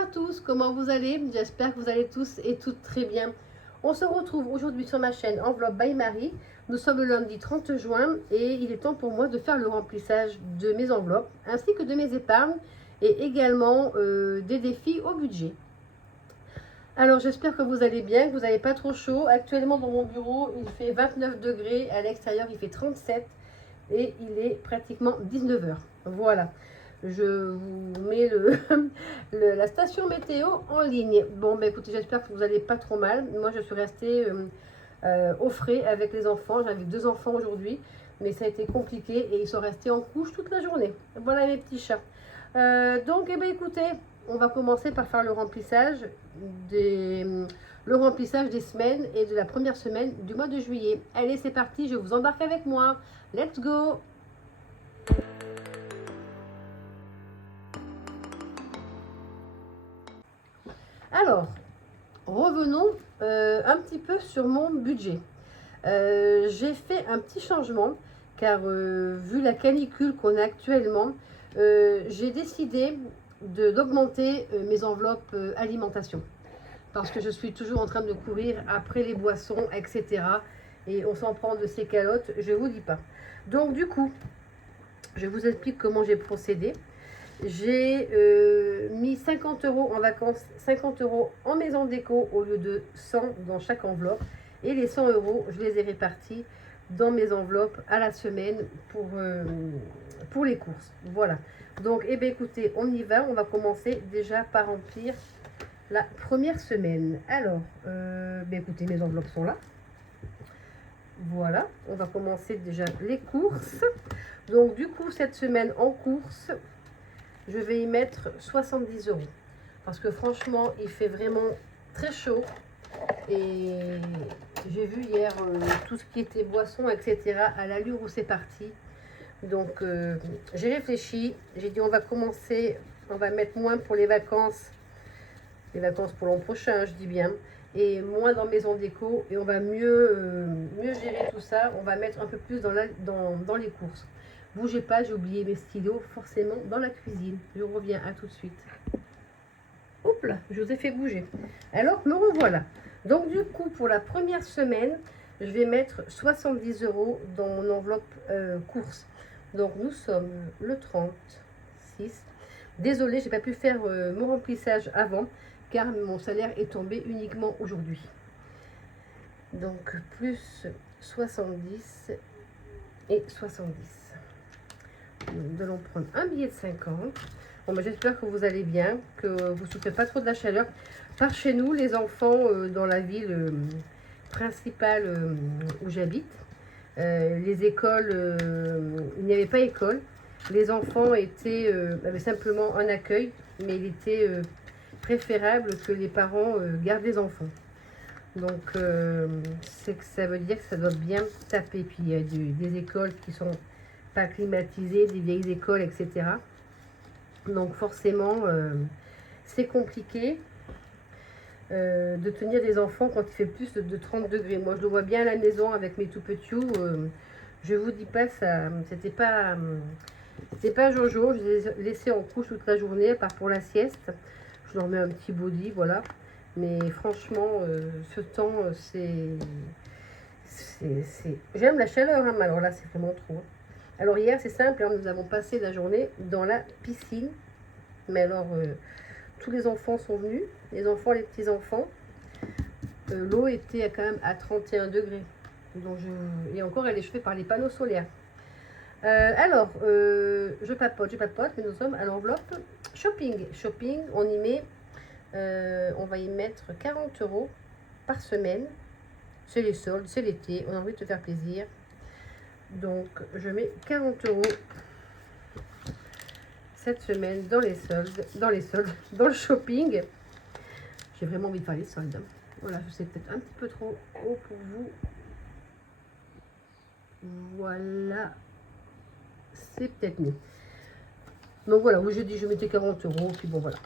à tous, comment vous allez? J'espère que vous allez tous et toutes très bien. On se retrouve aujourd'hui sur ma chaîne Enveloppe by Marie. Nous sommes le lundi 30 juin et il est temps pour moi de faire le remplissage de mes enveloppes ainsi que de mes épargnes et également des défis au budget. Alors j'espère que vous allez bien, que vous n'avez pas trop chaud. Actuellement dans mon bureau il fait 29 degrés, à l'extérieur il fait 37 et il est pratiquement 19 h. Voilà. Je vous mets la station météo en ligne. Bon, bah écoutez, j'espère que vous n'allez pas trop mal. Moi, je suis restée au frais avec les enfants. J'avais 2 enfants aujourd'hui, mais ça a été compliqué et ils sont restés en couche toute la journée. Voilà mes petits chats. Donc, eh bien, écoutez, on va commencer par faire le remplissage des semaines et de la première semaine du mois de juillet. Allez, c'est parti, je vous embarque avec moi. Let's go! Alors, revenons un petit peu sur mon budget. J'ai fait un petit changement car vu la canicule qu'on a actuellement, j'ai décidé d'augmenter mes enveloppes alimentation. Parce que je suis toujours en train de courir après les boissons, etc. Et on s'en prend de ces calottes, je ne vous dis pas. Donc du coup, je vous explique comment j'ai procédé. J'ai mis 50 € en vacances, 50 € en maison déco au lieu de 100 dans chaque enveloppe. Et les 100 €, je les ai répartis dans mes enveloppes à la semaine pour les courses. Voilà. Donc, eh bien, écoutez, on y va. On va commencer déjà par remplir la première semaine. Alors, écoutez, mes enveloppes sont là. Voilà. On va commencer déjà les courses. Donc, du coup, cette semaine en courses, je vais y mettre 70 €. Parce que franchement, il fait vraiment très chaud. Et j'ai vu hier tout ce qui était boisson, etc. à l'allure où c'est parti. Donc, j'ai réfléchi. J'ai dit, on va commencer, on va mettre moins pour les vacances pour l'an prochain, je dis bien. Et moins dans maison déco. Et on va mieux gérer tout ça. On va mettre un peu plus dans les courses. Bougez pas, j'ai oublié mes stylos forcément dans la cuisine. Je reviens, à tout de suite. Hop là, je vous ai fait bouger. Alors, me revoilà. Donc, du coup, pour la première semaine, je vais mettre 70 € dans mon enveloppe course. Donc, nous sommes le 36. Désolée, j'ai pas pu faire mon remplissage avant, car mon salaire est tombé uniquement aujourd'hui. Donc, plus 70 et 70. Nous allons prendre un billet de 50. Bon, ben, j'espère que vous allez bien, que vous ne souffrez pas trop de la chaleur. Par chez nous, les enfants dans la ville principale où j'habite, les écoles, il n'y avait pas école. Les enfants avaient simplement un accueil, mais il était préférable que les parents gardent les enfants. Donc, c'est que ça veut dire que ça doit bien taper. Puis, il y a des écoles qui sont pas climatisées, des vieilles écoles, etc. Donc forcément, c'est compliqué de tenir des enfants quand il fait plus de 30 degrés. Moi, je le vois bien à la maison avec mes tout petits. Je vous dis pas, ça, c'était pas Jojo. Je les ai laissés en couche toute la journée, à part pour la sieste. Je leur mets un petit body, voilà. Mais franchement, ce temps, j'aime la chaleur, hein, mais alors là, c'est vraiment trop. Alors hier, c'est simple, hein, nous avons passé la journée dans la piscine. Mais alors, tous les enfants sont venus, les enfants, les petits-enfants. L'eau était quand même à 31 degrés. Donc et encore, elle est chauffée par les panneaux solaires. Alors, je papote, mais nous sommes à l'enveloppe shopping. Shopping, on y met, on va y mettre 40 € par semaine. C'est les soldes, c'est l'été, on a envie de te faire plaisir. Donc, je mets 40 € cette semaine dans les soldes, dans le shopping. J'ai vraiment envie de faire les soldes. Voilà, je sais peut-être un petit peu trop haut pour vous. Voilà, c'est peut-être mieux. Donc voilà, oui, je dis je mettais 40 €, puis bon voilà.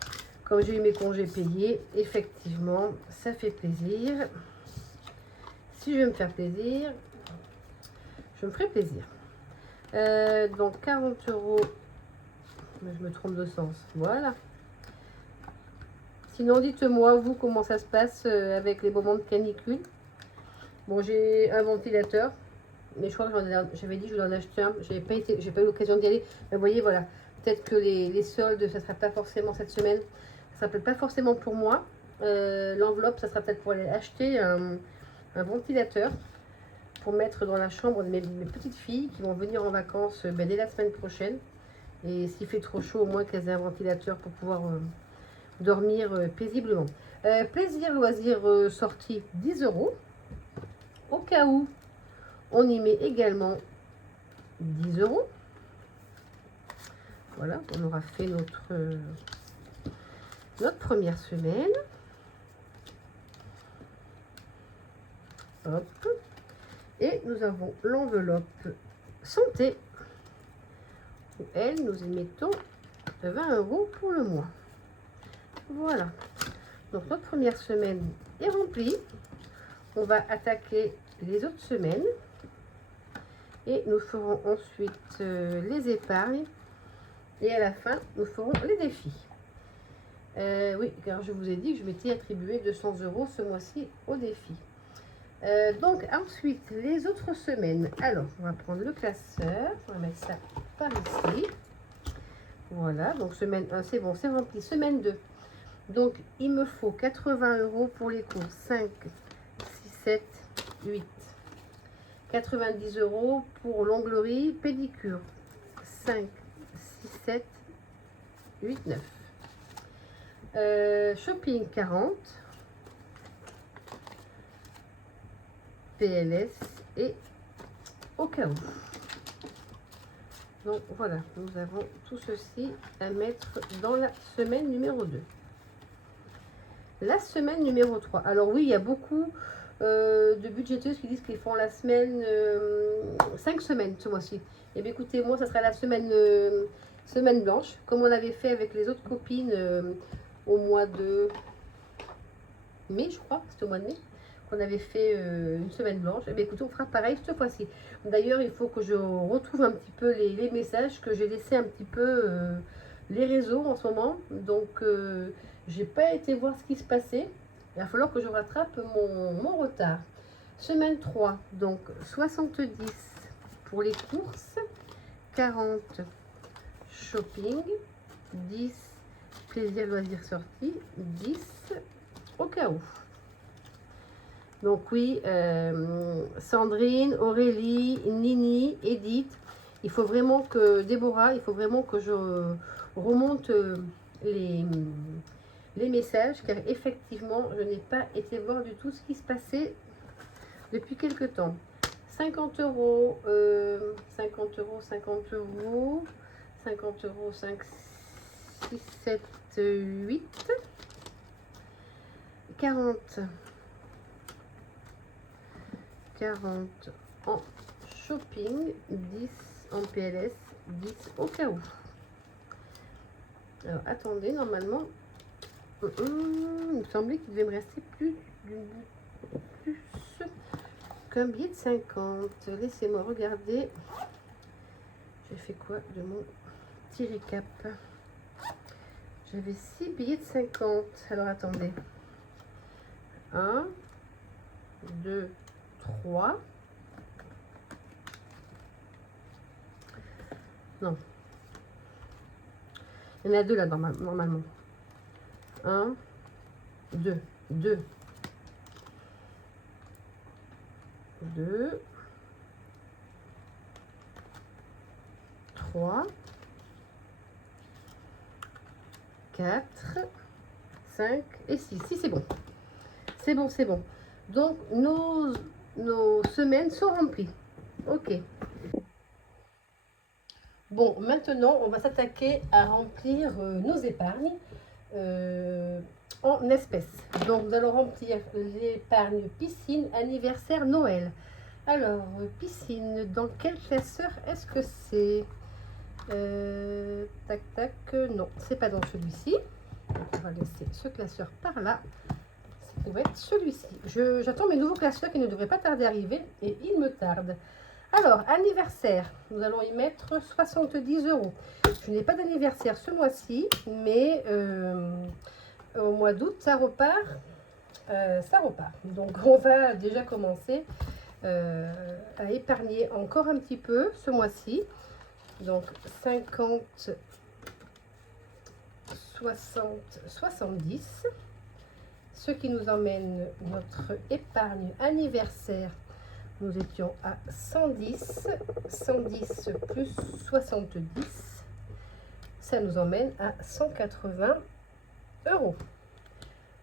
Comme j'ai eu mes congés payés, effectivement, ça fait plaisir. Si je veux me faire plaisir, je me ferai plaisir. Donc 40 €, mais je me trompe de sens, voilà. Sinon, dites-moi, vous, comment ça se passe avec les moments de canicule. Bon, j'ai un ventilateur, mais je crois que j'avais dit que je voulais en acheter un. J'ai pas eu l'occasion d'y aller. Mais vous voyez, voilà, peut-être que les soldes, ça sera pas forcément cette semaine. Ça sera peut-être pas forcément pour moi. L'enveloppe, ça sera peut-être pour aller acheter un ventilateur pour mettre dans la chambre de mes petites filles qui vont venir en vacances dès la semaine prochaine. Et s'il fait trop chaud, au moins qu'elles aient un ventilateur pour pouvoir dormir paisiblement. Plaisir, loisir, sortie, 10 €. Au cas où, on y met également 10 €. Voilà, on aura fait notre première semaine. Hop. Et nous avons l'enveloppe santé. Où elle, nous y mettons 20 € pour le mois. Voilà. Donc notre première semaine est remplie. On va attaquer les autres semaines. Et nous ferons ensuite les épargnes. Et à la fin, nous ferons les défis. Oui, car je vous ai dit que je m'étais attribué 200 € ce mois-ci au défi. Donc ensuite, les autres semaines. Alors, on va prendre le classeur. On va mettre ça par ici. Voilà, donc semaine 1, c'est bon, c'est rempli. Semaine 2. Donc, il me faut 80 € pour les cours 5, 6, 7, 8. 90 € pour l'onglerie, pédicure. 5, 6, 7, 8, 9. Shopping, 40. PLS et au cas où. Donc voilà, nous avons tout ceci à mettre dans la semaine numéro 2. La semaine numéro 3. Alors oui, il y a beaucoup de budgéteuses qui disent qu'ils font la semaine 5 semaines ce mois-ci. Et bien écoutez, moi ça sera la semaine blanche, comme on avait fait avec les autres copines au mois de mai, je crois, c'était au mois de mai. On avait fait une semaine blanche. Et bien écoutez, on fera pareil cette fois-ci. D'ailleurs, il faut que je retrouve un petit peu les messages que j'ai laissé un petit peu les réseaux en ce moment. Donc, j'ai pas été voir ce qui se passait. Il va falloir que je rattrape mon retard. Semaine 3, donc 70 pour les courses, 40 shopping, 10 plaisir, loisir, sortie, 10 au cas où. Donc oui, Sandrine, Aurélie, Nini, Edith, il faut vraiment que, Déborah, il faut vraiment que je remonte les messages, car effectivement, je n'ai pas été voir du tout ce qui se passait depuis quelque temps. 50 €, 50 €, 50 €, 50 €, 5, 6, 7, 8, 40 en shopping, 10 en PLS, 10 au cas où. Alors attendez, normalement, il me semblait qu'il devait me rester plus qu'un billet de 50. Laissez-moi regarder. J'ai fait quoi de mon petit récap? J'avais 6 billets de 50. Alors attendez. 1, 2, 3. Non. Il y en a 2 là normalement. 1, 2, 2. 2, 3, 4, 5 et 6. Si, c'est bon. C'est bon, c'est bon. Donc, nos semaines sont remplies. Ok. Bon, maintenant, on va s'attaquer à remplir nos épargnes en espèces. Donc, nous allons remplir l'épargne piscine, anniversaire, Noël. Alors, piscine, dans quel classeur est-ce que c'est? Tac, tac, non, c'est pas dans celui-ci. On va laisser ce classeur par là. Ça devrait être celui-ci. J'attends mes nouveaux classeurs qui ne devraient pas tarder à arriver et ils me tardent. Alors, anniversaire, nous allons y mettre 70 €. Je n'ai pas d'anniversaire ce mois-ci, mais au mois d'août, ça repart. Ça repart. Donc, on va déjà commencer à épargner encore un petit peu ce mois-ci. Donc, 50, 60, 70. Ce qui nous emmène notre épargne anniversaire. Nous étions à 110. 110 plus 70. Ça nous emmène à 180 €.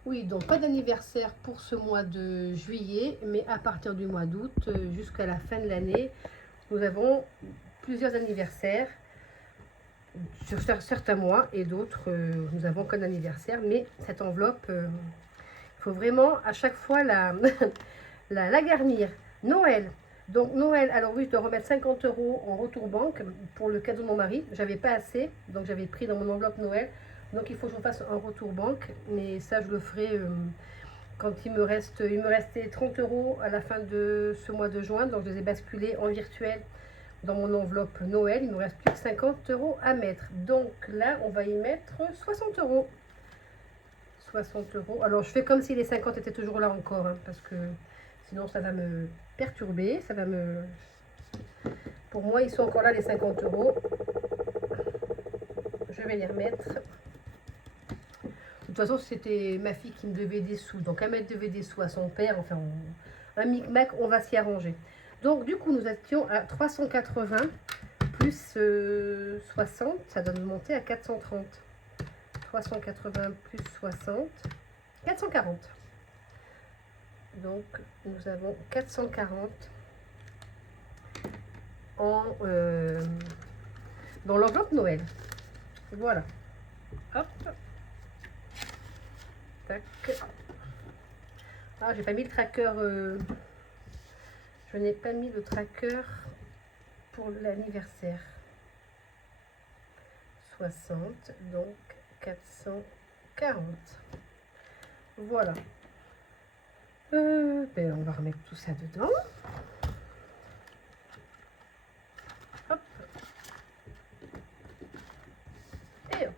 Oui, donc pas d'anniversaire pour ce mois de juillet, mais à partir du mois d'août jusqu'à la fin de l'année, nous avons plusieurs anniversaires sur certains mois et d'autres, nous n'avons qu'un anniversaire. Mais cette enveloppe, il faut vraiment à chaque fois la, la garnir. Noël. Donc Noël, alors oui, je dois remettre 50 € en retour banque pour le cadeau de mon mari. J'avais pas assez, donc j'avais pris dans mon enveloppe Noël. Donc il faut que je fasse un retour banque, mais ça je le ferai quand il me restait 30 € à la fin de ce mois de juin. Donc je les ai basculés en virtuel dans mon enveloppe Noël. Il ne me reste plus que 50 € à mettre. Donc là, on va y mettre 60 €. 60 €. Alors je fais comme si les 50 étaient toujours là encore, hein, parce que sinon ça va me perturber. Ça va me... Pour moi, ils sont encore là les 50 €. Je vais les remettre. De toute façon, c'était ma fille qui me devait des sous. Donc, elle me devait des sous à son père. Enfin, un micmac, on va s'y arranger. Donc, du coup, nous étions à 380 plus 60. Ça donne monter à 430. 380 plus 60. 440. Donc, nous avons 440 en, dans l'enveloppe Noël. Voilà. Hop. Tac. Ah, j'ai pas mis le tracker. Je n'ai pas mis le tracker pour l'anniversaire. 60, donc 440. Voilà. Ben, on va remettre tout ça dedans. Hop. Et hop.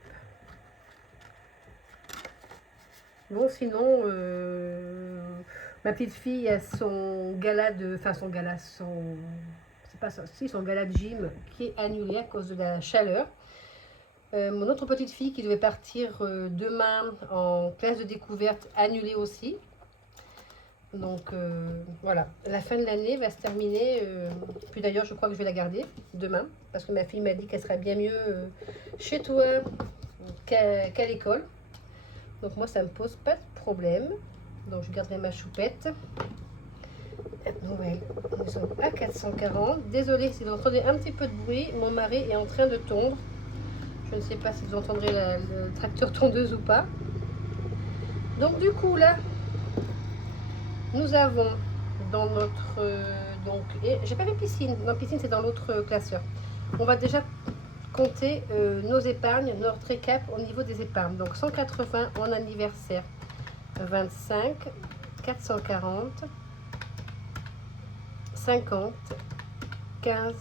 Bon, sinon, ma petite fille a son gala de... Enfin, son gala, son... C'est pas ça, si, son gala de gym qui est annulé à cause de la chaleur. Mon autre petite fille qui devait partir demain en classe de découverte, annulée aussi. Donc, voilà. La fin de l'année va se terminer. Puis d'ailleurs, je crois que je vais la garder demain. Parce que ma fille m'a dit qu'elle serait bien mieux chez toi qu'à l'école. Donc moi, ça ne me pose pas de problème. Donc je garderai ma choupette. Noël, nous sommes à 440. Désolée si vous entendez un petit peu de bruit. Mon mari est en train de tondre. Je ne sais pas si vous entendrez le tracteur tondeuse ou pas. Donc du coup là, nous avons dans notre... et j'ai pas fait piscine. Non, piscine c'est dans l'autre classeur. On va déjà compter nos épargnes, notre récap au niveau des épargnes. Donc 180 en anniversaire, 25, 440, 50, 15,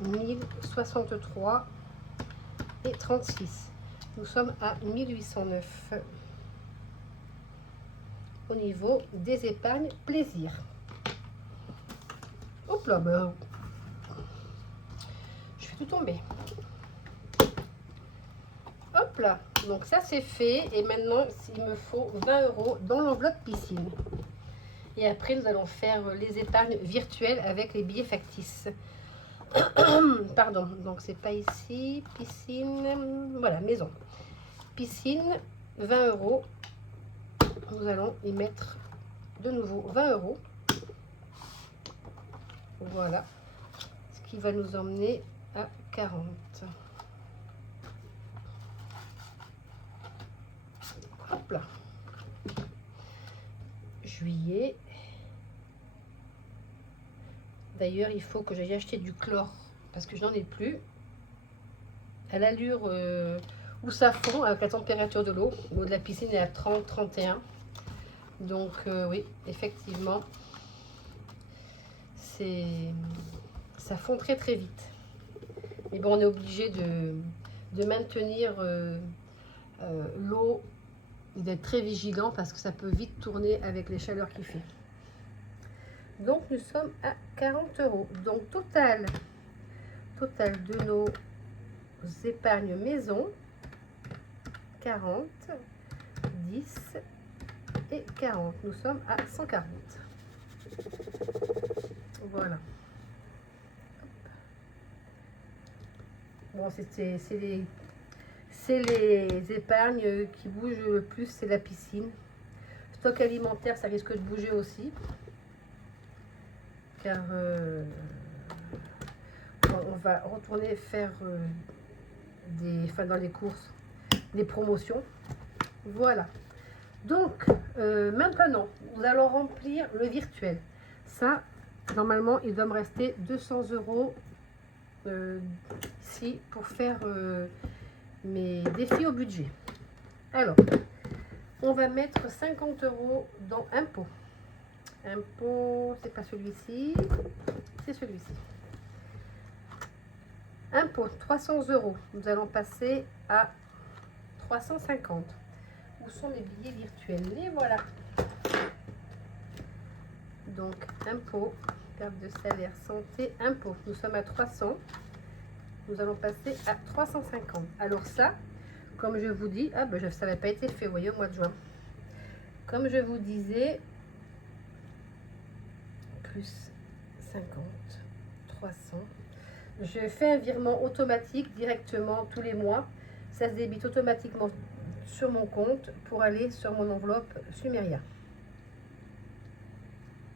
1063 et 36. Nous sommes à 1809 au niveau des épargnes plaisir. Hop là, ben, je fais tout tomber. Hop là, donc ça c'est fait. Et maintenant, il me faut 20 € dans l'enveloppe piscine. Et après, nous allons faire les épargnes virtuelles avec les billets factices. Pardon, donc c'est pas ici. Piscine, voilà, maison. Piscine, 20 €. Nous allons y mettre de nouveau 20 €. Voilà, ce qui va nous emmener à 40. Hop là. Juillet. D'ailleurs, il faut que j'aille acheter du chlore parce que je n'en ai plus. À l'allure où ça fond avec la température de l'eau. L'eau de la piscine est à 30-31. Donc oui, effectivement, ça fond très très vite. Mais bon, on est obligé de maintenir l'eau et d'être très vigilant parce que ça peut vite tourner avec les chaleurs qu'il fait. Donc nous sommes à 40 €. Donc total de nos épargnes maison, 40, 10 et 40. Nous sommes à 140. Voilà. Bon, c'est les épargnes qui bougent le plus, c'est la piscine. Stock alimentaire, ça risque de bouger aussi. Car on va retourner faire dans les courses, des promotions. Voilà. Donc, maintenant, nous allons remplir le virtuel. Ça, normalement, il doit me rester 200 € ici pour faire mes défis au budget. Alors, on va mettre 50 € dans impôt. Impôt, c'est pas celui-ci, c'est celui-ci. Impôt, 300 €. Nous allons passer à 350. Où sont les billets virtuels? Les voilà. Donc, impôt, carte de salaire, santé, impôt. Nous sommes à 300. Nous allons passer à 350. Alors ça, comme je vous dis, ça n'avait pas été fait, vous voyez, au mois de juin. Comme je vous disais, plus 50, 300. Je fais un virement automatique directement tous les mois. Ça se débite automatiquement sur mon compte pour aller sur mon enveloppe Sumeria.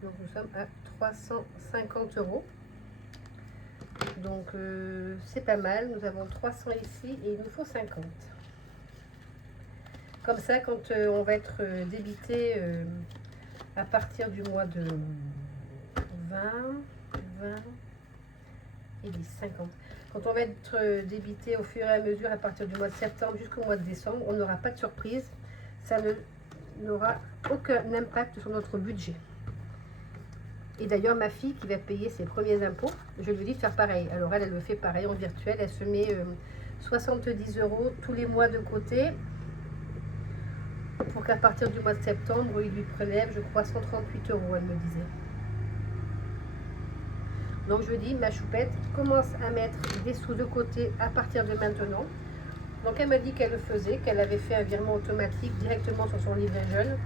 Donc nous sommes à 350 €. Donc c'est pas mal. Nous avons 300 ici et il nous faut 50. Comme ça, quand on va être débité à partir du mois de 20 et 10, 50. Quand on va être débité au fur et à mesure à partir du mois de septembre jusqu'au mois de décembre, on n'aura pas de surprise. Ça n'aura aucun impact sur notre budget. Et d'ailleurs, ma fille qui va payer ses premiers impôts, je lui dis de faire pareil. Alors elle le fait pareil en virtuel. Elle se met 70 € tous les mois de côté pour qu'à partir du mois de septembre, il lui prélève, je crois, 138 €, elle me disait. Donc je dis, ma choupette, commence à mettre des sous de côté à partir de maintenant. Donc elle m'a dit qu'elle le faisait, qu'elle avait fait un virement automatique directement sur son livret jeune.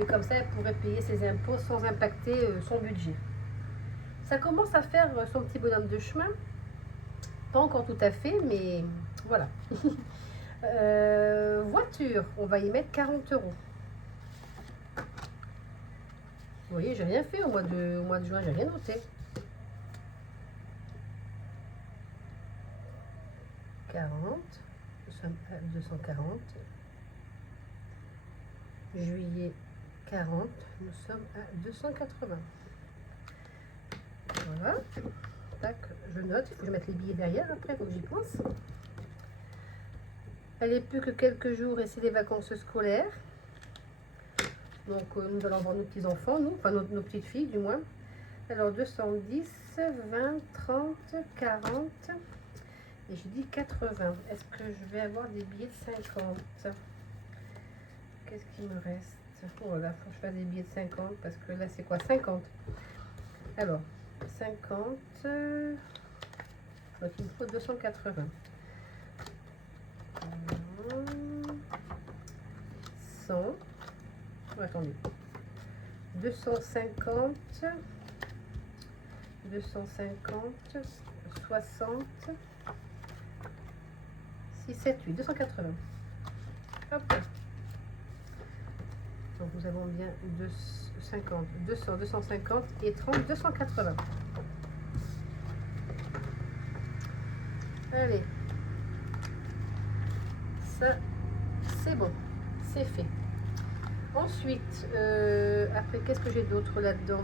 Et comme ça, elle pourrait payer ses impôts sans impacter son budget. Ça commence à faire son petit bonhomme de chemin. Pas encore tout à fait, mais voilà. Voiture, on va y mettre 40 €. Vous voyez, j'ai rien fait au mois de juin, j'ai rien noté. 40, nous sommes à 240. Juillet 40, nous sommes à 280. Voilà. Tac, je note, il faut que je mette les billets derrière après, il faut que j'y pense. Elle n'est plus que quelques jours et c'est les vacances scolaires. Donc nous allons voir nos petits-enfants, nous, enfin nos petites filles du moins. Alors 210, 20, 30, 40 et j'ai dit 80. Est-ce que je vais avoir des billets de 50? Qu'est-ce qui me reste? Oh là, faut que je fasse des billets de 50 parce que là c'est quoi? 50. Alors 50, donc il me faut 280. 100. Oh, attendez. 250, 60, 6, 7, 8, 280. Hop. Donc nous avons bien 250, 200, 250 et 30, 280. Allez. Ça, c'est bon. C'est fait. Ensuite, après, qu'est-ce que j'ai d'autre là-dedans?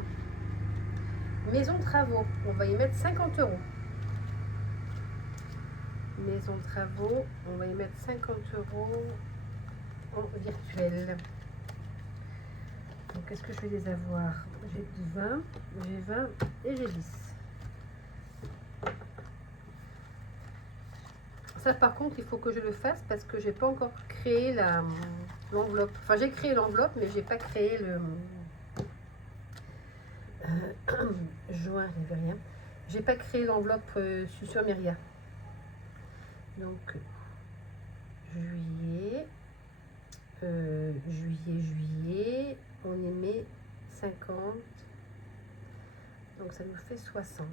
Maison de travaux, on va y mettre 50 €. Maison de travaux, on va y mettre 50 € en virtuel. Donc, est-ce que je vais les avoir? J'ai 20 et j'ai 10. Ça, par contre, il faut que je le fasse parce que j'ai pas encore créé l'enveloppe. Enfin, j'ai créé l'enveloppe, mais j'ai pas créé le juin, il n'y avait rien. J'ai pas créé l'enveloppe sur Myria. Donc, juillet, juillet, on y met 50. Donc, ça nous fait 60.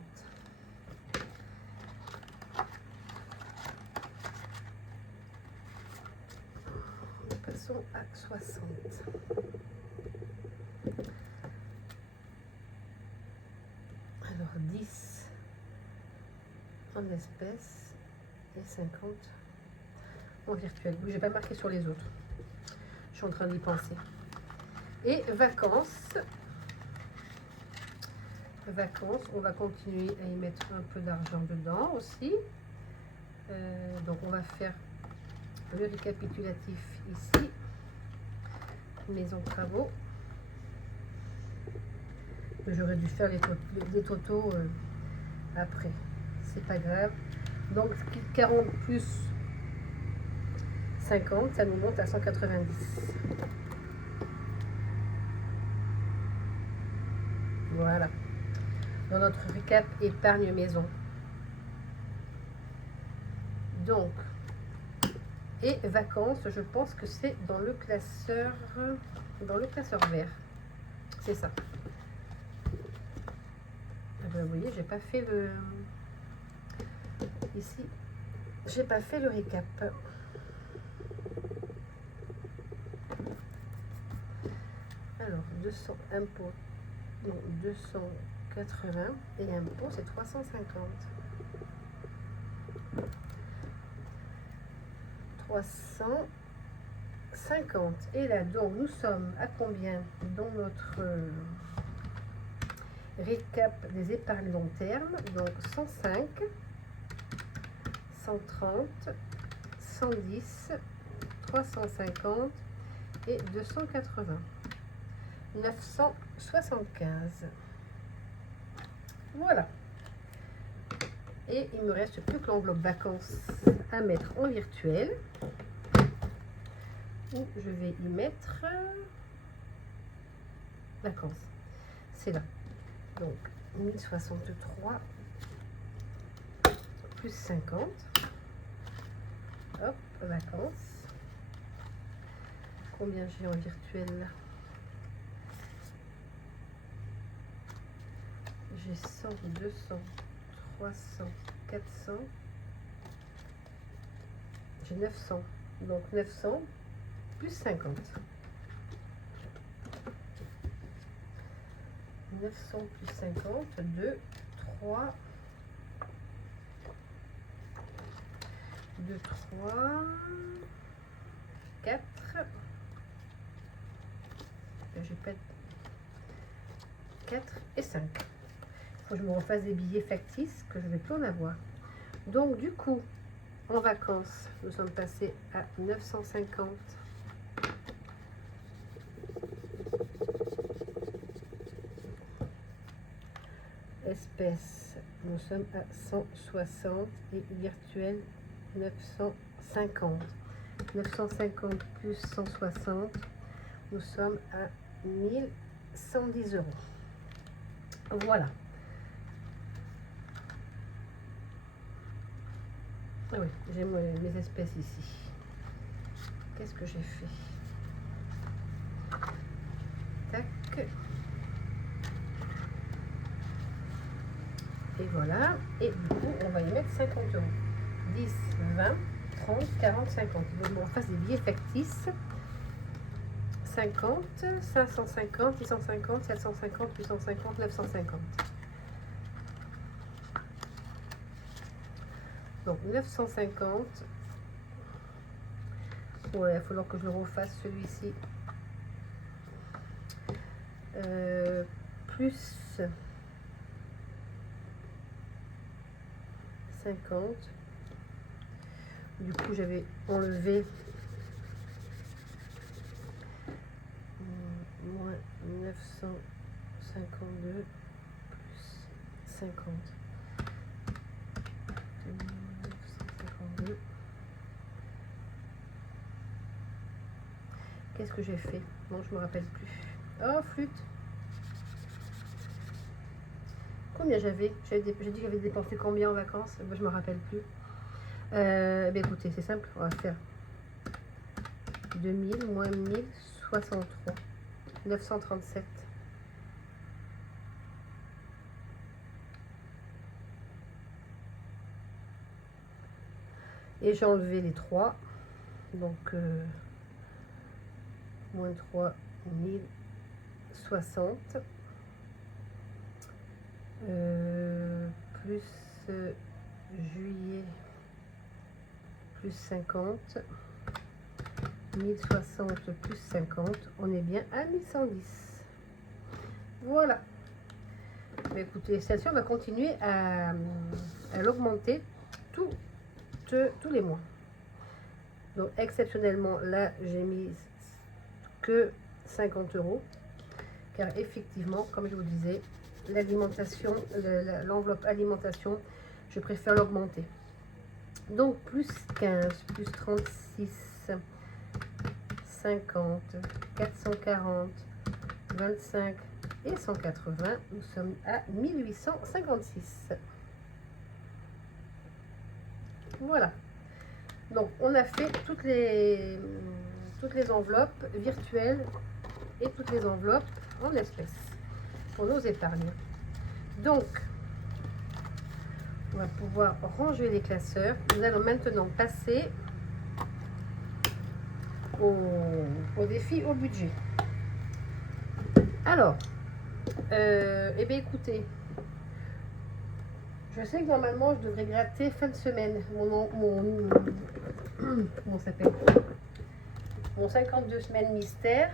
Passons à 60. Alors 10 en espèces et 50 en virtuel. Oui, j'ai pas marqué sur les autres. Je suis en train d'y penser. Et vacances. Vacances, on va continuer à y mettre un peu d'argent dedans aussi. Donc on va faire le récapitulatif ici. Maison de travaux. J'aurais dû faire les totaux après. C'est pas grave. Donc 40 plus 50, ça nous monte à 190. Voilà. Dans notre récap épargne maison. Donc, et vacances, je pense que c'est dans le classeur vert. C'est ça. Ben, vous voyez, j'ai pas fait le ici. J'ai pas fait le récap. Alors 200 impôts, non 280 et impôts c'est 350. 350 et là donc nous sommes à combien dans notre récap des épargnes long terme? Donc 105, 130, 110, 350 et 280. 975. Voilà. Et il me reste plus que l'enveloppe vacances à mettre en virtuel. Où je vais y mettre vacances. C'est là. Donc 1063 plus 50. Hop, vacances. Combien j'ai en virtuel? J'ai 100, 200, 300, 400. J'ai 900. Donc 900 plus 50. 900 plus 50, 2, 3, 2, 3, 4. J'ai pas 4 et 5. Il faut que je me refasse des billets factices que je ne vais plus en avoir. Donc du coup, en vacances, nous sommes passés à 950. Espèces, nous sommes à 160 et virtuel 950. 950 plus 160, nous sommes à 1110 euros. Voilà. Ah oui, j'ai mes espèces ici. Qu'est-ce que j'ai fait? Tac. Et voilà. Et du coup, on va y mettre 50 euros. 10, 20, 30, 40, 50. Il faut que je me refasse des billets factices. 50, 550, 650, 750, 850, 950. Donc 950. Ouais, il va falloir que je le refasse celui-ci. Plus 50. Du coup, j'avais enlevé moins 952 plus 50. 952. qu'est-ce que j'ai fait? Non, je me rappelle plus. Oh, flûte. Combien j'avais? J'ai dit que j'avais dépensé combien en vacances? Ben, je me rappelle plus. Ben, écoutez, c'est simple. On va faire 2000 moins 1063. 937. Et j'ai enlevé les 3. Donc, moins 3, 1060. Plus juillet, plus 50. 1060 plus 50. On est bien à 1110. Voilà. Mais écoutez, celle-ci, on va continuer à l'augmenter tous les mois. Donc exceptionnellement là j'ai mis que 50 €, car effectivement comme je vous disais, l'alimentation, l'enveloppe alimentation, je préfère l'augmenter. Donc plus 15, plus 36, 50, 440, 25 et 180, nous sommes à 1856. Voilà. Donc, on a fait toutes les enveloppes virtuelles et toutes les enveloppes en espèces pour nos épargnes. Donc, on va pouvoir ranger les classeurs. Nous allons maintenant passer au défi au budget. Alors, eh bien, écoutez, je sais que normalement, je devrais gratter fin de semaine comment ça s'appelle, mon 52 semaines mystère.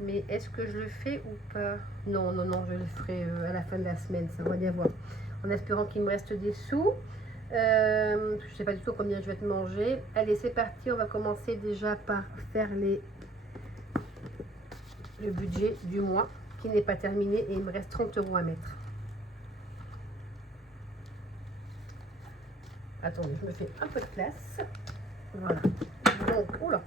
Mais est-ce que je le fais ou pas? Non, non, non, je le ferai à la fin de la semaine, ça va bien voir. En espérant qu'il me reste des sous. Je ne sais pas du tout combien je vais te manger. Allez, c'est parti, on va commencer déjà par faire le budget du mois qui n'est pas terminé et il me reste 30 € à mettre. Attendez, je me fais un peu de place. Voilà. Donc, oula.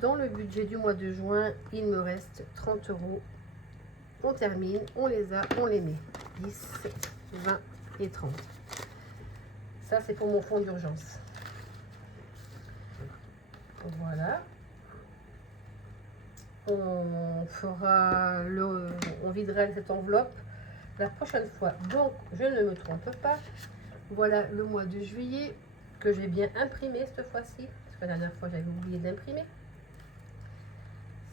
Dans le budget du mois de juin, il me reste 30 €. On termine, on les a, on les met. 10, 20 et 30. Ça, c'est pour mon fonds d'urgence. Voilà. On videra cette enveloppe la prochaine fois. Donc, je ne me trompe pas. Voilà le mois de juillet que j'ai bien imprimé cette fois-ci. Parce que la dernière fois, j'avais oublié d'imprimer.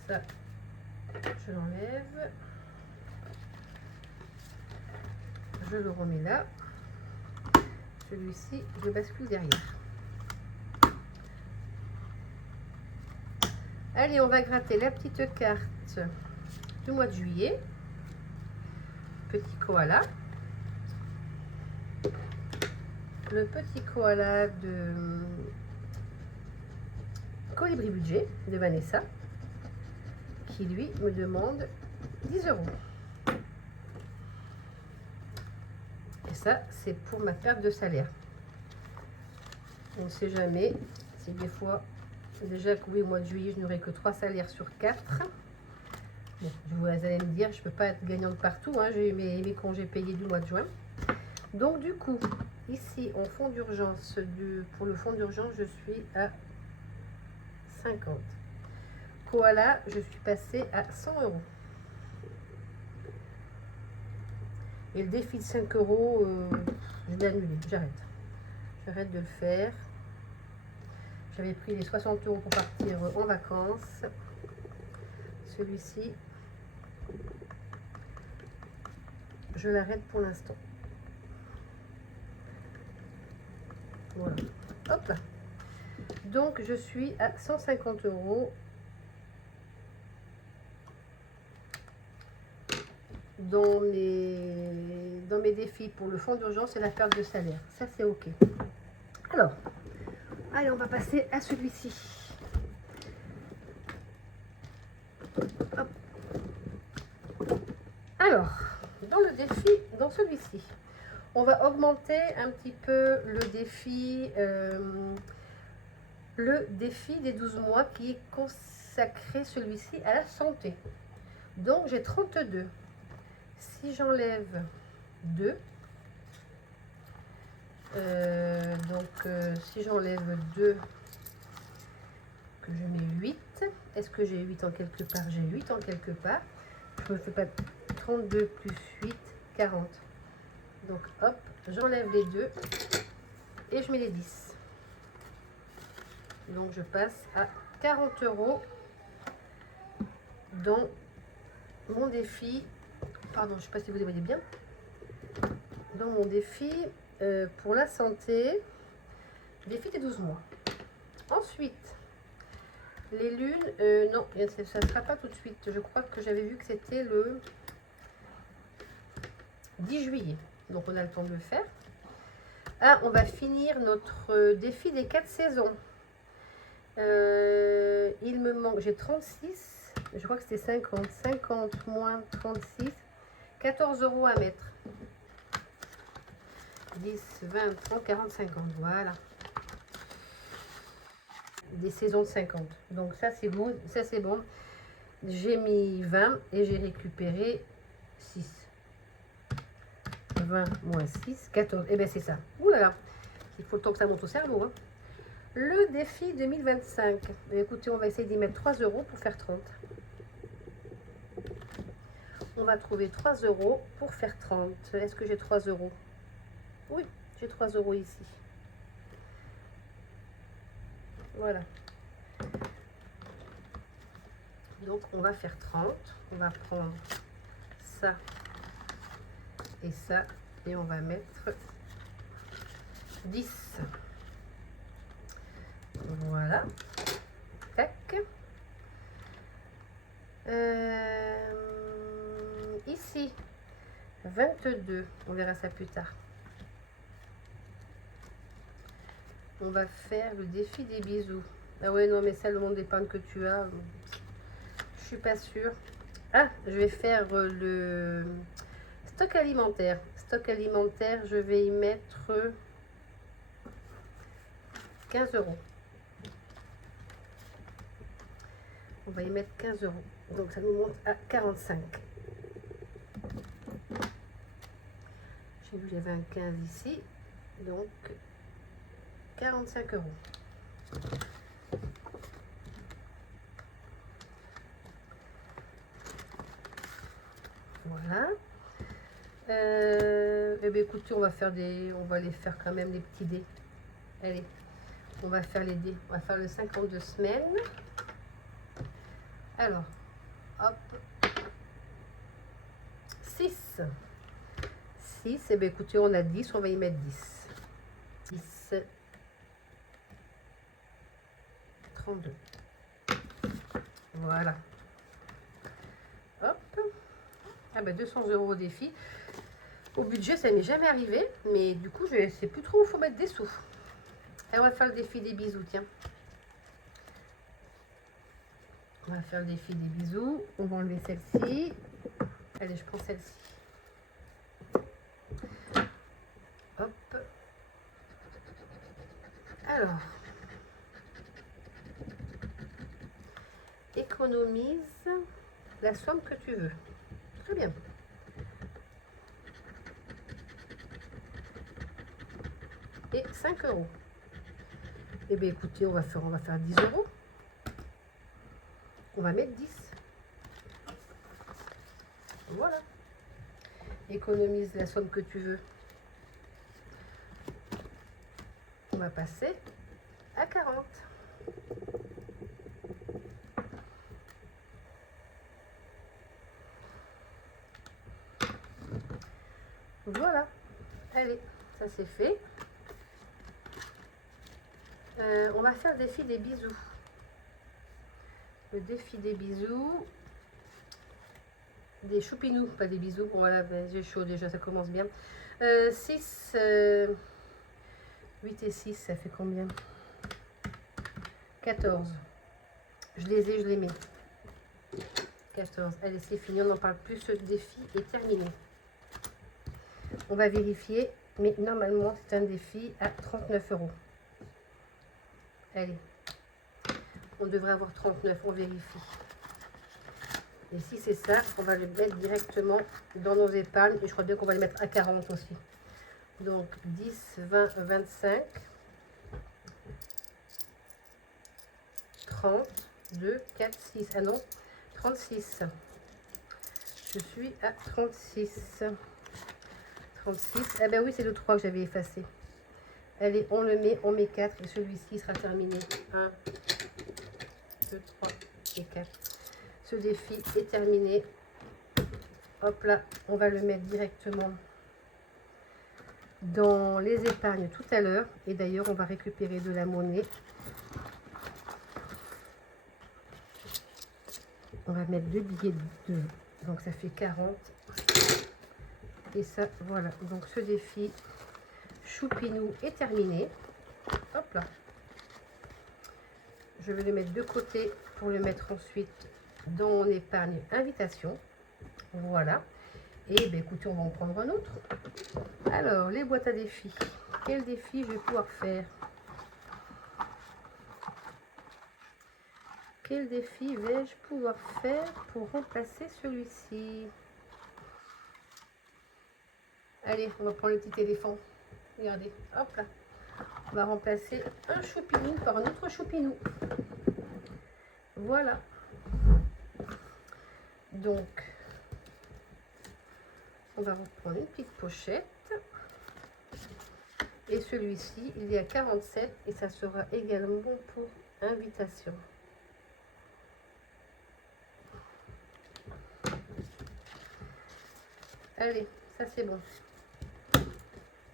Ça, je l'enlève. Je le remets là. Celui-ci, je bascule derrière. Allez, on va gratter la petite carte du mois de juillet. Petit koala. Le petit koala de Colibri Budget de Vanessa, qui lui me demande 10 €. Et ça, c'est pour ma perte de salaire. On ne sait jamais si des fois, déjà que oui, au mois de juillet, je n'aurai que 3 salaires sur 4. Bon, vous allez me dire, je ne peux pas être gagnante partout, hein, j'ai eu mes congés payés du mois de juin. Donc du coup, ici, en fonds d'urgence, pour le fonds d'urgence, je suis à 50. Koala, je suis passée à 100 €. Et le défi de 5 €, je l'ai annulé, j'arrête. J'arrête de le faire. J'avais pris les 60 € pour partir en vacances. Celui-ci, je l'arrête pour l'instant. Voilà. Hop là. Donc, je suis à 150 € dans mes défis pour le fonds d'urgence et la perte de salaire. Ça, c'est OK. Alors, allez, on va passer à celui-ci. Alors, dans le défi, dans celui-ci, on va augmenter un petit peu le défi le défi des 12 mois qui est consacré celui-ci à la santé. Donc j'ai 32. Si j'enlève 2, si j'enlève 2, que je mets 8, est-ce que j'ai 8 en quelque part? J'ai 8 en quelque part. Je ne me fais pas 32 plus 8, 40. Donc hop, j'enlève les 2 et je mets les 10. Donc je passe à 40 € dans mon défi. Pardon, je ne sais pas si vous les voyez bien. Dans mon défi pour la santé, défi des 12 mois. Ensuite, les lunes, non, ça ne sera pas tout de suite. Je crois que j'avais vu que c'était le 10 juillet. Donc on a le temps de le faire. Ah, on va finir notre défi des 4 saisons. Il me manque, j'ai 36, je crois que c'était 50. 50 moins 36, 14 € à mettre. 10, 20, 30, 40, 50, voilà. Des saisons de 50. Donc ça c'est bon, ça c'est bon. J'ai mis 20 et j'ai récupéré 6. 20 moins 6, 14. Et bien c'est ça. Ouh là là, il faut le temps que ça monte au cerveau. Hein. Le défi 2025. Écoutez, on va essayer d'y mettre 3 € pour faire 30. On va trouver 3 € pour faire 30. Est-ce que j'ai 3 €? Oui, j'ai 3 € ici. Voilà. Donc on va faire 30. On va prendre ça et ça. Et on va mettre 10. Voilà. Tac. Ici, 22. On verra ça plus tard. On va faire le défi des bisous. Ah ouais, non, mais ça, le monde d'épargne que tu as, je suis pas sûre. Ah, je vais faire le stock alimentaire. Stock alimentaire, je vais y mettre 15 €. On va y mettre 15 €. Donc ça nous monte à 45. J'ai vu, j'avais un 15 ici. Donc 45 €. Voilà. Eh bien, écoutez, on va les faire quand même les petits dés. Allez, on va faire les dés. On va faire le 52 semaines. Alors, hop. 6. 6. Eh bien, écoutez, on a 10. On va y mettre 10. 10. 32. Voilà. Hop. Ah ben 200 € au défi. Au budget, ça m'est jamais arrivé. Mais du coup, je ne sais plus trop où il faut mettre des sous. Et on va faire le défi des bisous, tiens. On va faire le défi des bisous. On va enlever celle-ci. Allez, je prends celle-ci. Hop. Alors. Économise la somme que tu veux. Très bien. Et 5 €. Eh bien, écoutez, on va faire 10 €. On va mettre 10. Voilà. Économise la somme que tu veux. On va passer à 40. Voilà. Allez, ça c'est fait. On va faire le défi des bisous. Le défi des bisous. Des choupinous, pas des bisous. Bon, voilà, ben, j'ai chaud déjà, ça commence bien. 6, 8 et 6, ça fait combien? 14. Je les mets. 14. Allez, c'est fini, on n'en parle plus. Ce défi est terminé. On va vérifier, mais normalement, c'est un défi à 39 €. Allez, On devrait avoir 39, on vérifie. Et si c'est ça, on va le mettre directement dans nos épargnes. Et je crois bien qu'on va les mettre à 40 aussi. Donc 10, 20, 25, 30, 2, 4, 6. Ah non, 36. Je suis à 36. 36. Ah ben oui, c'est le 3 que j'avais effacé. Allez, on met 4 et celui-ci sera terminé. 1, 2, 3 et 4. Ce défi est terminé. Hop là, on va le mettre directement dans les épargnes tout à l'heure. Et d'ailleurs, on va récupérer de la monnaie. On va mettre 2 billets de 2. Donc ça fait 40. Et ça, voilà. Donc ce défi choupinou est terminé. Hop là. Je vais le mettre de côté pour le mettre ensuite dans mon épargne invitation. Voilà. Et ben écoutez, on va en prendre un autre. Alors, les boîtes à défis. Quel défi je vais pouvoir faire? Quel défi vais-je pouvoir faire pour remplacer celui-ci? Allez, on va prendre le petit éléphant. Regardez, hop là. On va remplacer un choupinou par un autre choupinou. Voilà. Donc, on va reprendre une petite pochette. Et celui-ci, il est à 47 et ça sera également bon pour invitation. Allez, ça c'est bon.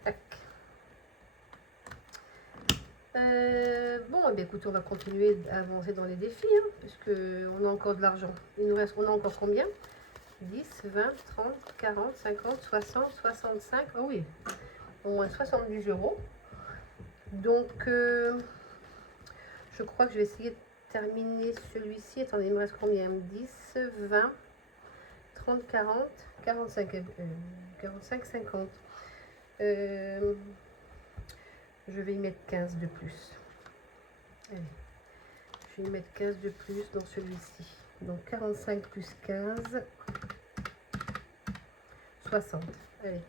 Tac. Bon, eh bien, écoutez, on va continuer à avancer dans les défis, hein, puisque on a encore de l'argent. Il nous reste, on a encore combien? 10, 20, 30, 40, 50, 60, 65. Oh oui, au moins 70 €. Donc, je crois que je vais essayer de terminer celui-ci. Attendez, il me reste combien? 10, 20, 30, 40, 45, 45, 50. Je vais y mettre 15 de plus. Allez, je vais y mettre 15 de plus dans celui-ci. Donc 45 plus 15, 60. Allez.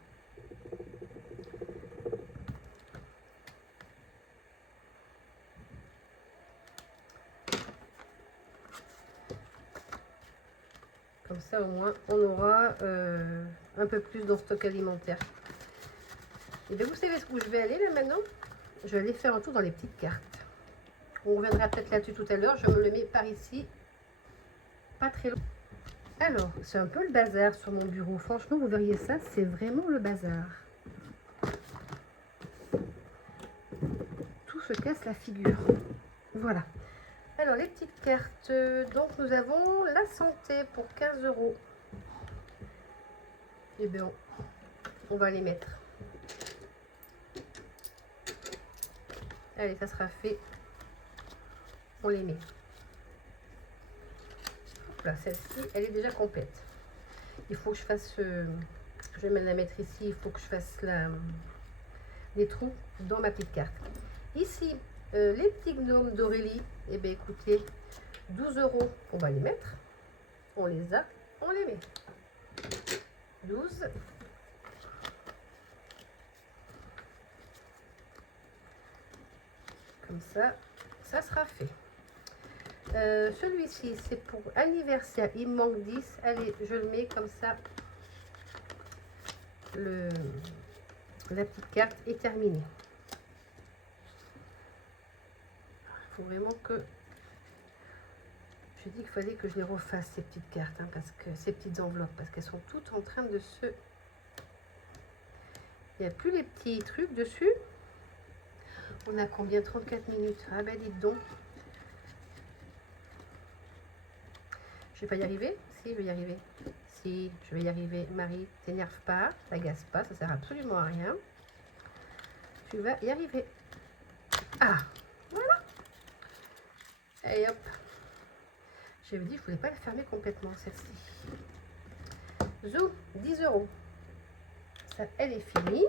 Comme ça, au moins, on aura un peu plus dans le stock alimentaire. Et bien, vous savez où je vais aller là maintenant? Je vais aller faire un tour dans les petites cartes. On reviendra peut-être là-dessus tout à l'heure. Je me le mets par ici. Pas très long. Alors, c'est un peu le bazar sur mon bureau. Franchement, vous verriez ça, c'est vraiment le bazar. Tout se casse la figure. Voilà. Alors, les petites cartes. Donc, nous avons la santé pour 15 €. Et bien, on va les mettre. Allez, ça sera fait. On les met. Hop là, celle-ci, elle est déjà complète. Il faut que je fasse... je vais la mettre ici. Il faut que je fasse les trous dans ma petite carte. Ici, les petits gnomes d'Aurélie. Eh bien, écoutez, 12 €. On va les mettre. On les a. On les met. 12. Comme ça, ça sera fait. Celui-ci, c'est pour anniversaire. Il me manque 10. Allez, je le mets comme ça. La petite carte est terminée. Il faut vraiment que... Je dis qu'il fallait que je les refasse, ces petites cartes, hein, parce que ces petites enveloppes, parce qu'elles sont toutes en train de se... Il n'y a plus les petits trucs dessus. On a combien? 34 minutes. Ah ben dites donc. Je vais pas y arriver? Si, je vais y arriver. Si, je vais y arriver. Marie, t'énerve pas, t'agace pas, ça sert absolument à rien. Tu vas y arriver. Ah, voilà. Et hop. J'avais dit, je voulais pas la fermer complètement, celle-ci. Zou, 10 €. Ça, elle est finie.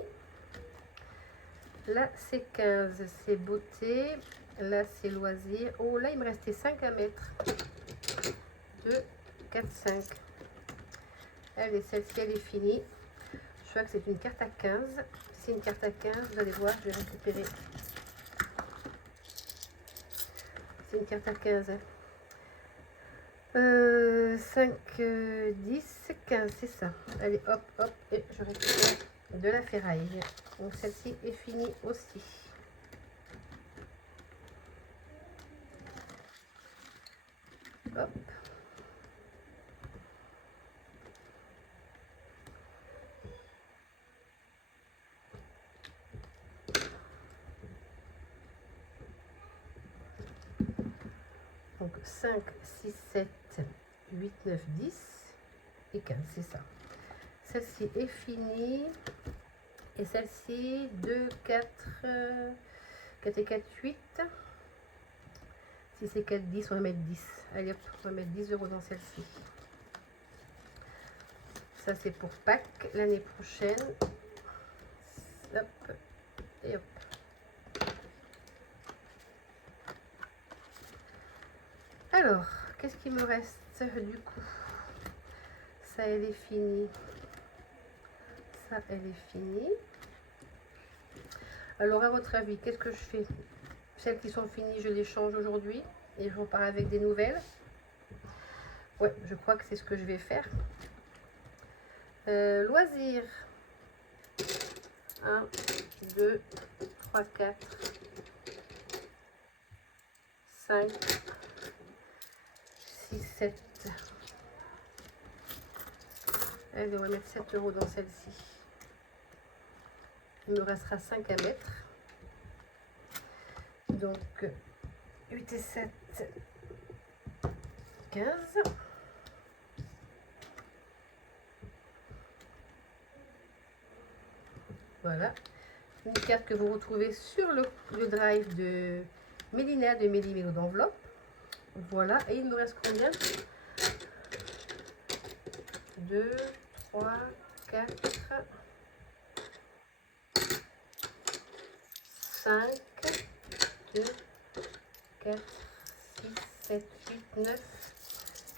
Là, c'est 15, c'est beauté. Là, c'est loisir. Oh, là, il me restait 5 à mettre. 2, 4, 5. Allez, celle-ci, elle est finie. Je vois que c'est une carte à 15. C'est une carte à 15. Vous allez voir, je vais récupérer. C'est une carte à 15. 5, 10, 15, c'est ça. Allez, hop, hop, et je récupère de la ferraille. Donc, celle-ci est finie aussi. Hop. Donc 5, 6, 7, 8, 9, 10 et 15, c'est ça. Celle-ci est finie. Et celle-ci, 2, 4, 4 et 4, 8. Si c'est 4, 10, on va mettre 10. Allez hop, on va mettre 10 € dans celle-ci. Ça, c'est pour Pâques l'année prochaine. Hop, et hop. Alors, qu'est-ce qui me reste du coup? Ça, elle est finie. Ça, elle est finie. Alors, à votre avis, qu'est-ce que je fais? Celles qui sont finies, je les change aujourd'hui et je repars avec des nouvelles. Ouais, je crois que c'est ce que je vais faire. Loisirs. 1, 2, 3, 4, 5, 6, 7. Allez, on va mettre 7 € dans celle-ci. Il me restera 5 à mettre. Donc, 8 et 7, 15. Voilà. Une carte que vous retrouvez sur le drive de Mélina de Méli-Mélo d'enveloppe. Voilà. Et il me reste combien? 2, 3, 4, 5, 2, 4, 6, 7, 8, 9,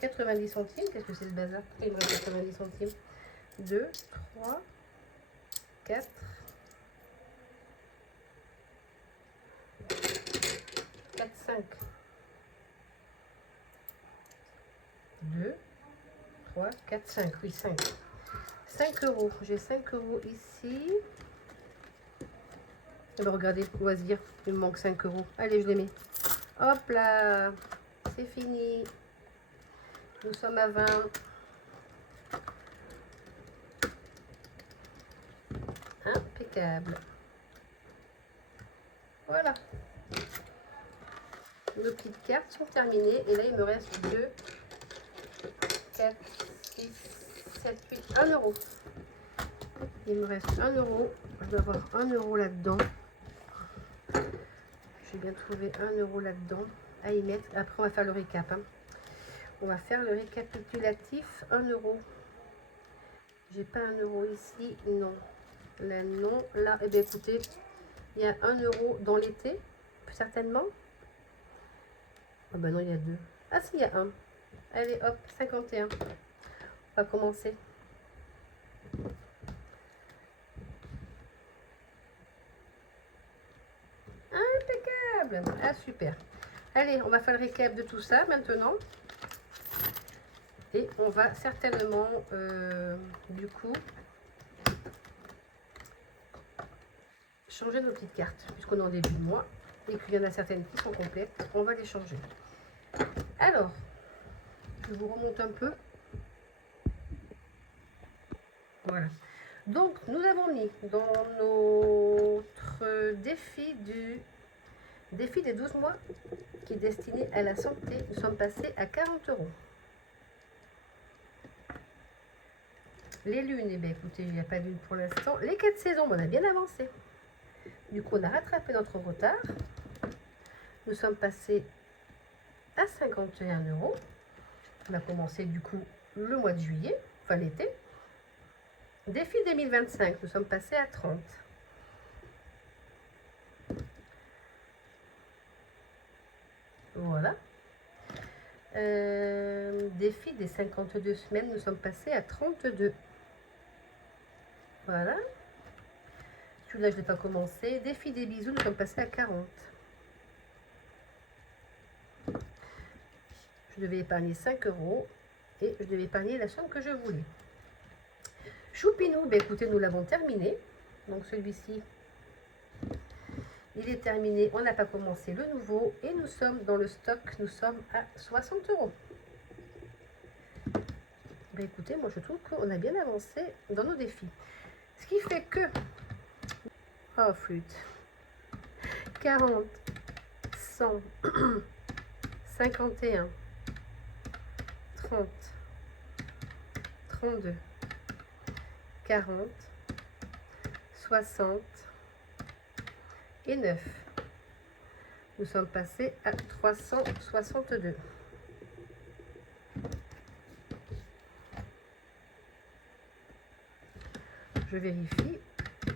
90 centimes. Qu'est-ce que c'est ce bazar? Il me reste 90 centimes. 2, 3, 4, 4, 5. 2, 3, 4, 5. Oui, 5. 5 €. J'ai 5 € ici. Et bien, regardez, loisir, il me manque 5 €. Allez, je les mets. Hop là, c'est fini. Nous sommes à 20. Impeccable. Voilà. Nos petites cartes sont terminées. Et là, il me reste 2, 4, 6, 7, 8, 1 €. Il me reste 1 €. Je dois avoir 1 € là-dedans. J'ai bien trouvé 1 € là-dedans à y mettre. Après, on va faire le récap. Hein. On va faire le récapitulatif. 1 €. J'ai pas 1 € ici. Non. Là, non. Là, eh bien, écoutez, il y a 1 € dans l'été, certainement. Ah ben non, il y a 2. Ah si, il y a 1. Allez, hop, 51. On va commencer. Impeccable. Ah, super. Allez, on va faire le récap de tout ça maintenant. Et on va certainement, du coup, changer nos petites cartes. Puisqu'on est en début de mois et qu'il y en a certaines qui sont complètes, on va les changer. Alors, je vous remonte un peu. Voilà. Donc, nous avons mis dans notre défi des 12 mois qui est destiné à la santé, nous sommes passés à 40 €. Les lunes, eh bien, écoutez, il n'y a pas de lune pour l'instant. Les 4 saisons, on a bien avancé. Du coup, on a rattrapé notre retard. Nous sommes passés à 51 €. On a commencé du coup le mois de juillet, enfin l'été. Défi 2025, nous sommes passés à 30. Voilà. Défi des 52 semaines, nous sommes passés à 32. Voilà. Celui-là, je n'ai pas commencé. Défi des bisous, nous sommes passés à 40. Je devais épargner 5 € et je devais épargner la somme que je voulais. Choupinou, ben écoutez, nous l'avons terminé. Donc celui-ci, il est terminé. On n'a pas commencé le nouveau et nous sommes dans le stock. Nous sommes à 60 €. Ben écoutez, moi je trouve qu'on a bien avancé dans nos défis. Ce qui fait que... Oh, flûte. 40, 100, 51, 30, 32, 40, 60 et 9. Nous sommes passés à 362. Je vérifie.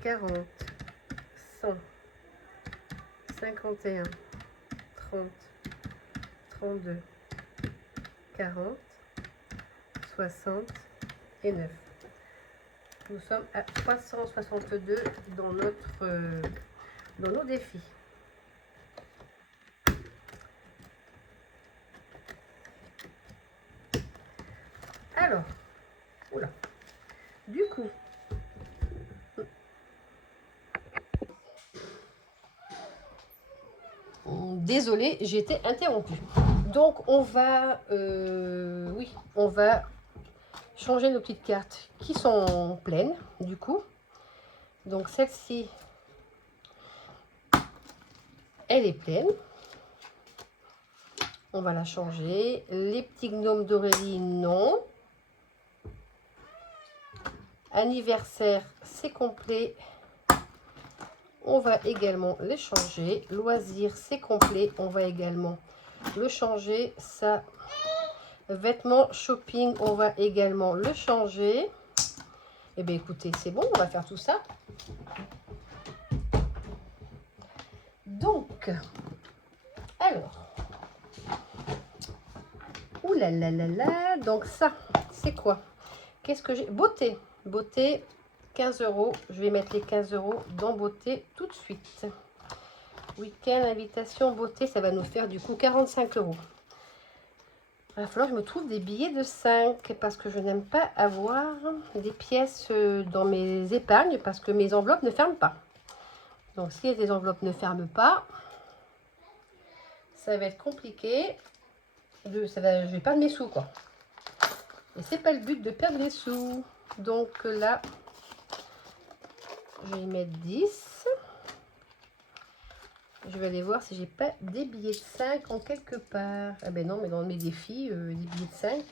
40, 100, 51, 30, 32, 40, 60 et 9. Nous sommes à 362 dans nos défis. Alors, oula, du coup, désolée, j'ai été interrompue. Donc, on va changer nos petites cartes qui sont pleines, du coup. Donc, celle-ci, elle est pleine. On va la changer. Les petits gnomes d'Aurélie, non. Anniversaire, c'est complet. On va également les changer. Loisirs, c'est complet. On va également le changer. Ça, vêtements, shopping, on va également le changer. Eh bien, écoutez, c'est bon, on va faire tout ça. Donc, alors. Ouh là là là là. Donc, ça, c'est quoi? Qu'est-ce que j'ai? Beauté. Beauté, 15 €. Je vais mettre les 15 € dans beauté tout de suite. Week-end, invitation, beauté, ça va nous faire du coup 45 €. Il va falloir que je me trouve des billets de 5 parce que je n'aime pas avoir des pièces dans mes épargnes parce que mes enveloppes ne ferment pas. Donc si les enveloppes ne ferment pas, ça va être compliqué. Je vais perdre mes sous, quoi. Et c'est pas le but de perdre les sous. Donc là, je vais y mettre 10. Je vais aller voir si j'ai pas des billets de 5 en quelque part. Ah ben non, mais dans mes défis, des billets de 5,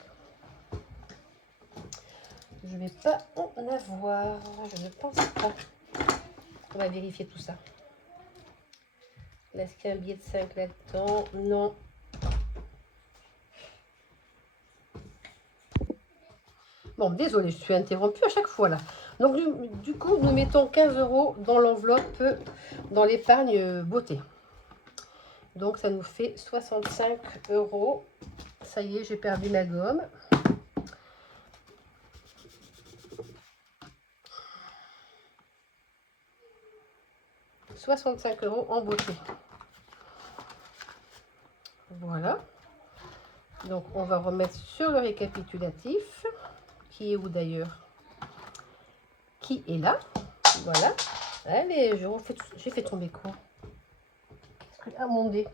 je vais pas en avoir. Je ne pense pas. On va vérifier tout ça. Est-ce qu'il y a un billet de 5 là-dedans? Non. Bon, désolé, je suis interrompue à chaque fois là. Donc du coup, nous mettons 15 € dans l'enveloppe, dans l'épargne beauté. Donc ça nous fait 65 €. Ça y est, j'ai perdu ma gomme. « 65 € en beauté. » Voilà. Donc on va remettre sur le récapitulatif. Qui est où d'ailleurs? Qui est là? Voilà. Allez, j'ai fait tomber quoi? Ah, mon dé.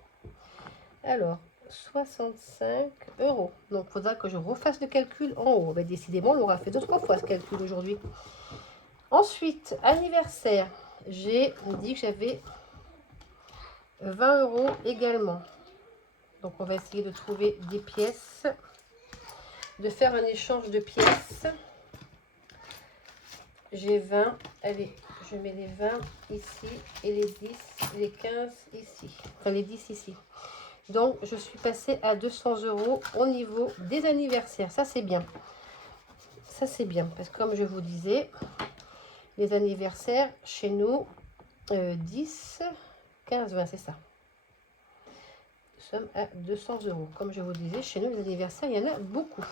Alors, 65 €. Donc, il faudra que je refasse le calcul en haut. Ben, décidément, on l'aura fait 2-3 fois ce calcul aujourd'hui. Ensuite, anniversaire. J'ai dit que j'avais 20 € également. Donc, on va essayer de trouver des pièces, de faire un échange de pièces. J'ai 20. Allez, je mets les 20 ici et les 10, les 15 ici. Enfin, les 10 ici. Donc, je suis passée à 200 € au niveau des anniversaires. Ça, c'est bien. Ça, c'est bien. Parce que comme je vous disais, les anniversaires, chez nous, 10, 15, 20, c'est ça. sommes à 200 €. Comme je vous disais, chez nous, les anniversaires, il y en a beaucoup.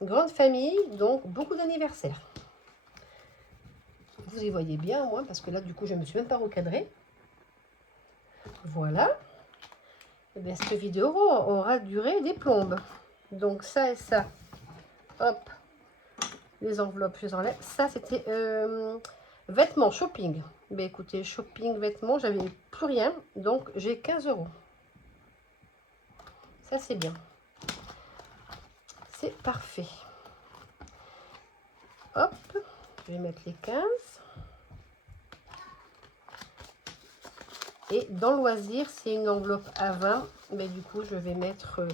Grande famille, donc beaucoup d'anniversaires. Vous y voyez bien, moi, parce que là, du coup, je ne me suis même pas recadrée. Voilà. Et bien, cette vidéo aura duré des plombes. Donc, ça et ça. Hop. Les enveloppes, je les enlève. Ça, c'était vêtements, shopping. Mais écoutez, shopping, vêtements, j'avais plus rien. Donc, j'ai 15 €. Ça, c'est bien. C'est parfait. Hop. Je vais mettre les 15. Et dans loisir, c'est une enveloppe à 20. Mais du coup, je vais mettre...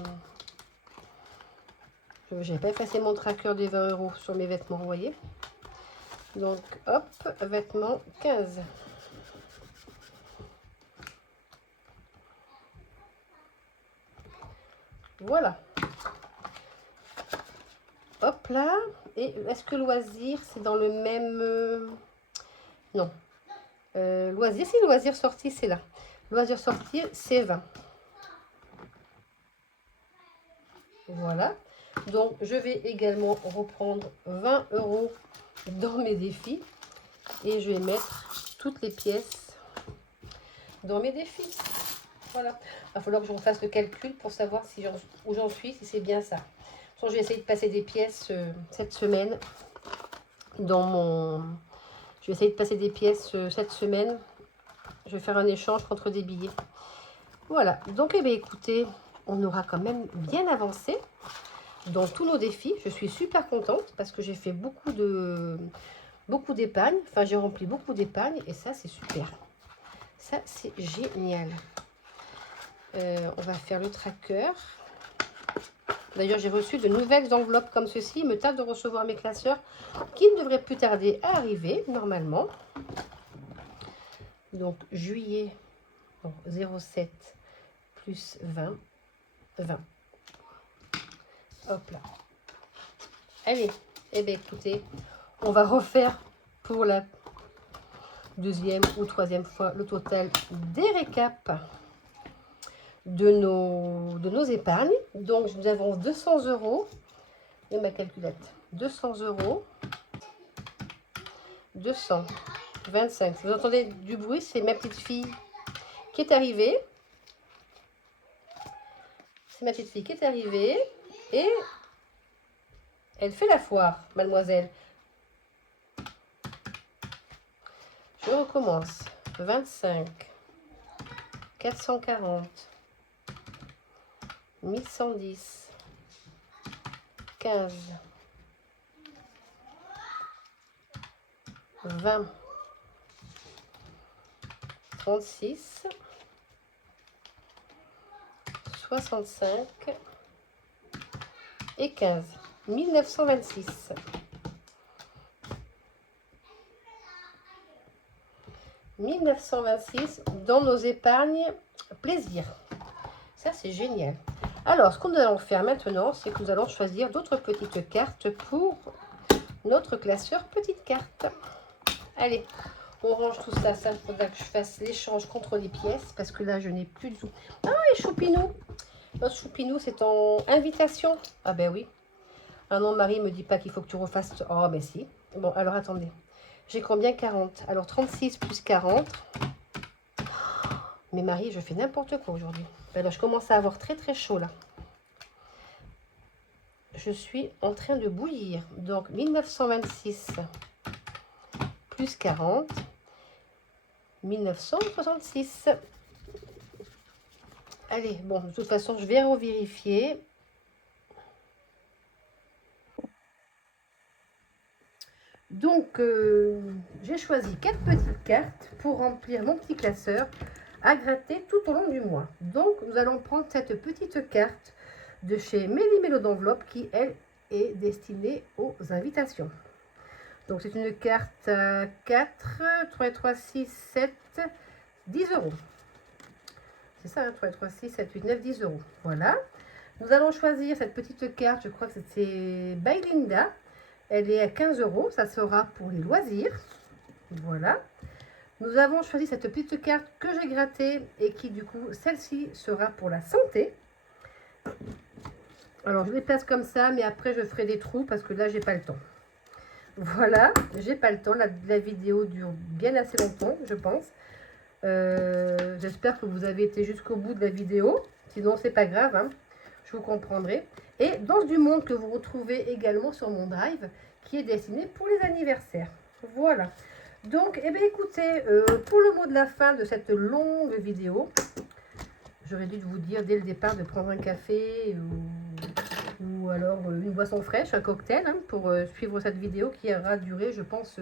je n'ai pas effacé mon tracker des 20 € sur mes vêtements, vous voyez. Donc, hop, vêtements 15. Voilà. Hop là. Et est-ce que loisir, c'est dans le même... non. Loisir, si loisir sorti, c'est là. Loisir sorti, c'est 20. Voilà. Donc, je vais également reprendre 20 € dans mes défis. Et je vais mettre toutes les pièces dans mes défis. Voilà. Il va falloir que je refasse le calcul pour savoir si où j'en suis, si c'est bien ça. Je vais essayer de passer des pièces cette semaine dans mon... Je vais essayer de passer des pièces cette semaine. Je vais faire un échange contre des billets. Voilà. Donc, eh bien, écoutez, on aura quand même bien avancé dans tous nos défis. Je suis super contente parce que j'ai fait beaucoup d'épargne. Enfin, j'ai rempli beaucoup d'épargne et ça, c'est super. Ça, c'est génial. On va faire le tracker. D'ailleurs, j'ai reçu de nouvelles enveloppes comme ceci. Il me tarde de recevoir mes classeurs qui ne devraient plus tarder à arriver, normalement. Donc, juillet, bon, 0,7 plus 20, 20. Hop là. Allez, eh bien, écoutez, on va refaire pour la deuxième ou troisième fois le total des récaps de nos épargnes. Donc, nous avons 200 € et ma calculette. 200 €, 225. Si vous entendez du bruit, c'est ma petite fille qui est arrivée. C'est ma petite fille qui est arrivée et elle fait la foire, mademoiselle. Je recommence. 25, 440, 1110, 15, 20, 36, 65 et 15. 1926. Dans nos épargnes plaisir. Ça, c'est génial. Alors, ce que nous allons faire maintenant, c'est que nous allons choisir d'autres petites cartes pour notre classeur petite carte. Allez, on range tout ça. Ça, il faudra que je fasse l'échange contre les pièces parce que là, je n'ai plus du tout. Ah, et Choupinou. Notre Choupinou, c'est en invitation. Ah ben oui. Ah non, Marie me dit pas qu'il faut que tu refasses. Oh, ben si. Bon, alors attendez. J'ai combien? 40. Alors 36 plus 40. Mais Marie, je fais n'importe quoi aujourd'hui. Alors, je commence à avoir très très chaud là. Je suis en train de bouillir. Donc 1926 plus 40. 1966. Allez, bon, de toute façon, je vais revérifier. Donc, j'ai choisi 4 petites cartes pour remplir mon petit classeur à gratter tout au long du mois. Donc, nous allons prendre cette petite carte de chez Méli Mélo d'enveloppe qui, elle, est destinée aux invitations. Donc, c'est une carte 4, 3, 3, 6, 7, 10 €. C'est ça, hein, 3, 3, 6, 7, 8, 9, 10 €. Voilà. Nous allons choisir cette petite carte, je crois que c'est by Linda. Elle est à 15 €, ça sera pour les loisirs. Voilà. Nous avons choisi cette petite carte que j'ai grattée et qui du coup, celle-ci sera pour la santé. Alors je les place comme ça, mais après je ferai des trous parce que là j'ai pas le temps. Voilà, j'ai pas le temps, la vidéo dure bien assez longtemps je pense. J'espère que vous avez été jusqu'au bout de la vidéo, sinon c'est pas grave, hein, je vous comprendrai. Et Danse du Monde que vous retrouvez également sur mon drive qui est destiné pour les anniversaires. Voilà. Donc, eh bien, écoutez, pour le mot de la fin de cette longue vidéo, j'aurais dû vous dire dès le départ de prendre un café ou alors une boisson fraîche, un cocktail, hein, pour suivre cette vidéo qui aura duré, je pense,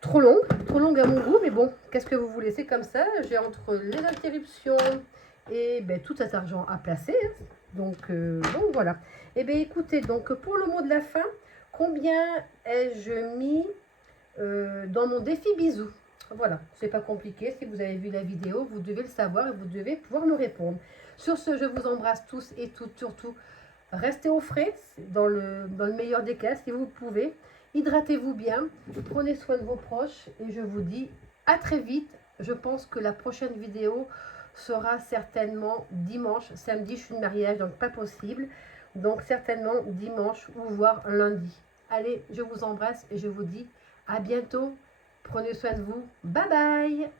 trop longue à mon goût. Mais bon, qu'est-ce que vous voulez, c'est comme ça. J'ai entre les interruptions et ben, tout cet argent à placer. Hein. Donc voilà. Eh bien, écoutez, donc pour le mot de la fin, combien ai-je mis dans mon défi bisous? Voilà, c'est pas compliqué. Si vous avez vu la vidéo, vous devez le savoir et vous devez pouvoir me répondre. Sur ce, je vous embrasse tous et toutes. Surtout, restez au frais dans le meilleur des cas si vous pouvez. Hydratez-vous bien, prenez soin de vos proches et je vous dis à très vite. Je pense que la prochaine vidéo sera certainement dimanche. Samedi, je suis de mariage, donc pas possible. Donc certainement dimanche ou voire lundi. Allez, je vous embrasse et je vous dis à bientôt. Prenez soin de vous. Bye bye.